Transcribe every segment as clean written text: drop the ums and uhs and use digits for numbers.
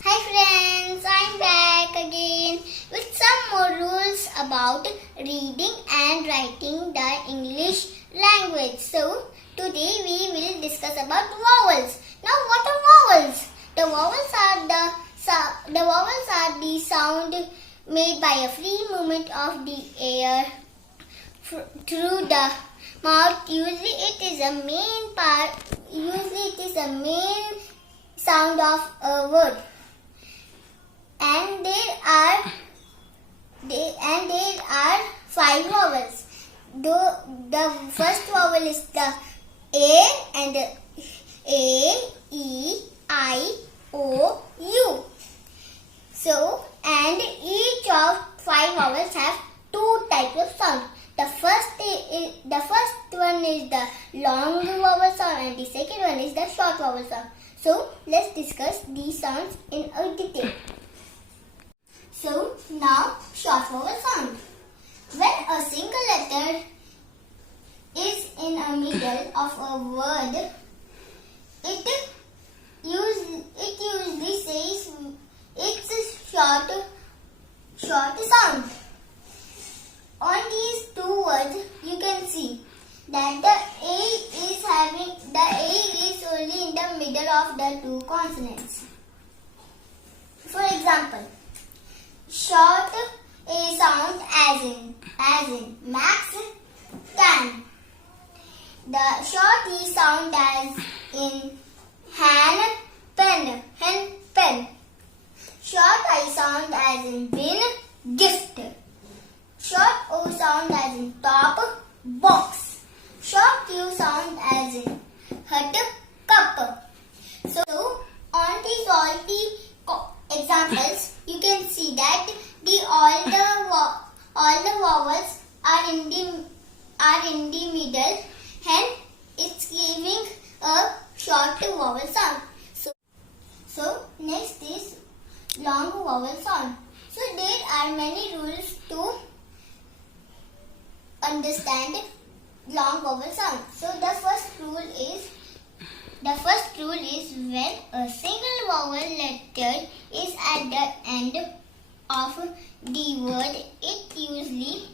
Hi friends, I'm back again with some more rules about reading and writing the English language. So today we will discuss about vowels. Now what are vowels? The vowels are the sound made by a free movement of the air through the mouth. Usually it is a main sound of a word. And there are 5 vowels. The first vowel is the A, and A, E, I, O, U. So, and each of 5 vowels have 2 types of sound. The first one is the long vowel sound, and the second one is the short vowel sound. So, let's discuss these sounds in a detail. So, now short vowel sound. When a single letter is in the middle of a word, it usually says it's a short sound. On these 2 words, you can see that the A is only in the middle of the 2 consonants. For example, short A sound as in Max, can. The short E sound as in Han, pen, hen, pen. Short I sound as in bin, gift. Short O sound as in top, box. Short Q sound as in hut, cup. So on these all the examples, you can see that all the vowels are in the middle, and it's giving a short vowel sound. So next is long vowel sound. So there are many rules to understand long vowel sound. So the first rule is when a single vowel letter is at the end of the word, it usually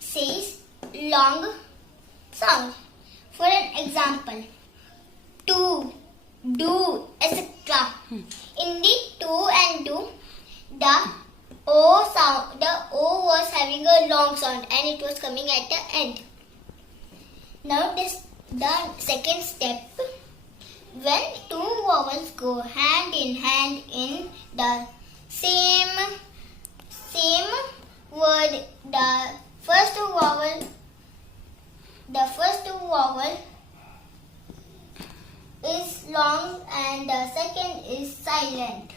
says long sound. For an example, to, do, etc. In the to and do, the O was having a long sound and it was coming at the end. Now the second step, when 2 vowels go hand in hand in the same word, the first vowel is long and the second is silent.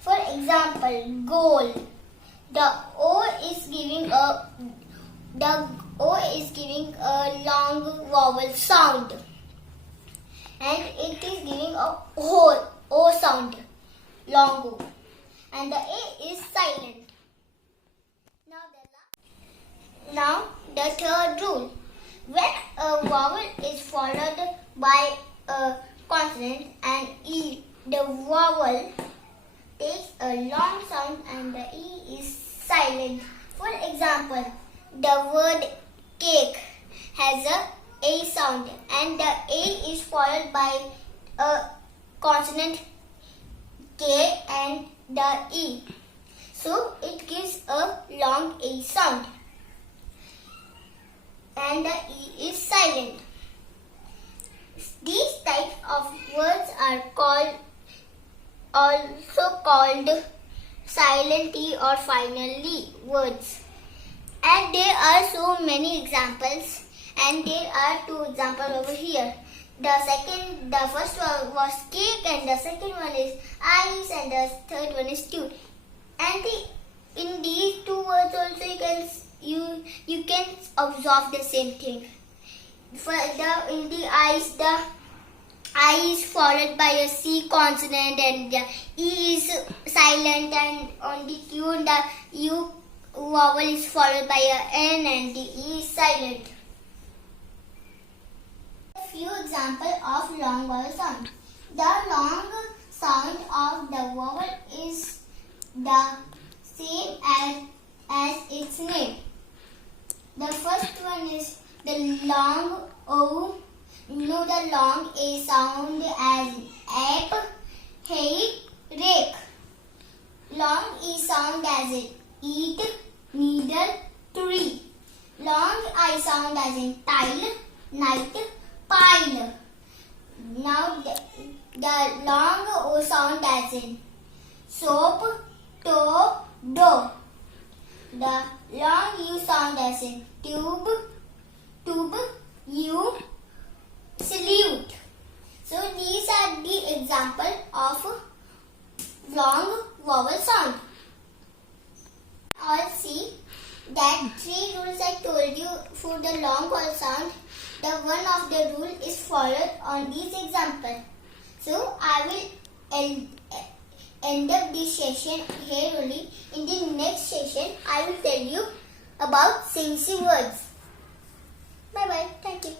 For example, goal. The O is giving a long vowel sound, and it is giving a O sound, long O, and the A is silent. Now the third rule, when a vowel is followed by a consonant and E, the vowel takes a long sound and the E is silent. For example, the word cake has a A sound and the A is followed by a consonant K and the E. So it gives a long A sound and the E is silent. These types of words are also called silent E or final E words. And there are so many examples, and there are 2 examples over here. The first one was cake, and the second one is ice, and the third one is tune. And in these 2 words also you can observe the same thing. In the ice, the I is followed by a C consonant and the E is silent, and on the tune the U vowel is followed by a N and the E is silent. A few examples of long vowel sound. The long sound of the vowel is the same as its name. The first one is the long O. You know the long A sound as ape, hay, rake. Long E sound as in eat, needle, tree. Long I sound as in tile, night, pile. Now the long O sound as in soap, toe, dough. The long U sound as in tube, U, salute. So these are the example of long vowel sound. All see that 3 rules I told you for the long vowel sound. The one of the rule is followed on these examples. So I will end up this session here only. In the next session I will tell you about sing words. Bye bye. Thank you.